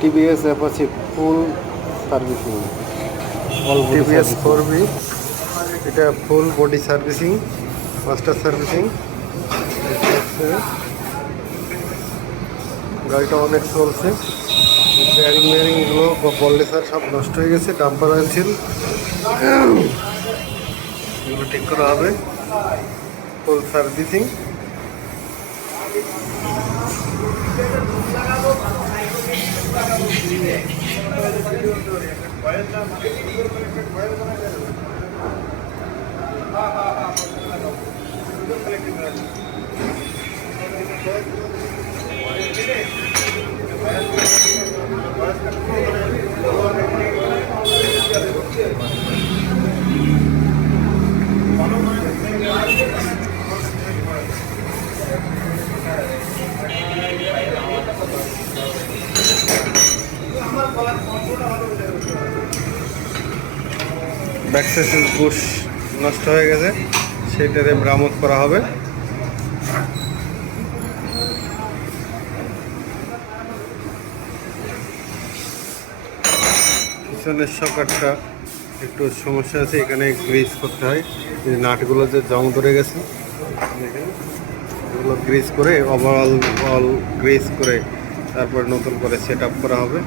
TVS Apache ফুল servicing, all body TVS servicing. 4B, এটা full body servicing, master servicing. গাড়িটা অনেক চলছে, bearing মেয়ারিংগুলো বল্লেসার সব নষ্ট হয়ে গেছে, ডাম্পার অয়েল ছিল, এগুলো ঠিক করা হবে। ফুল সার্ভিসিং। ব্যাকসাইডের বুশ নষ্ট হয়ে গেছে, সেইটারে মেরামত করা হবে। পিছনের সকারটা একটু সমস্যা আছে, এখানে গ্রিজ করতে হয়। এই নাটগুলো যে জং ধরে গেছে, দেখেন, এগুলো গ্রিজ করে ওভারঅল অল গ্রিজ করে তারপর নতুন করে সেট আপ করা হবে।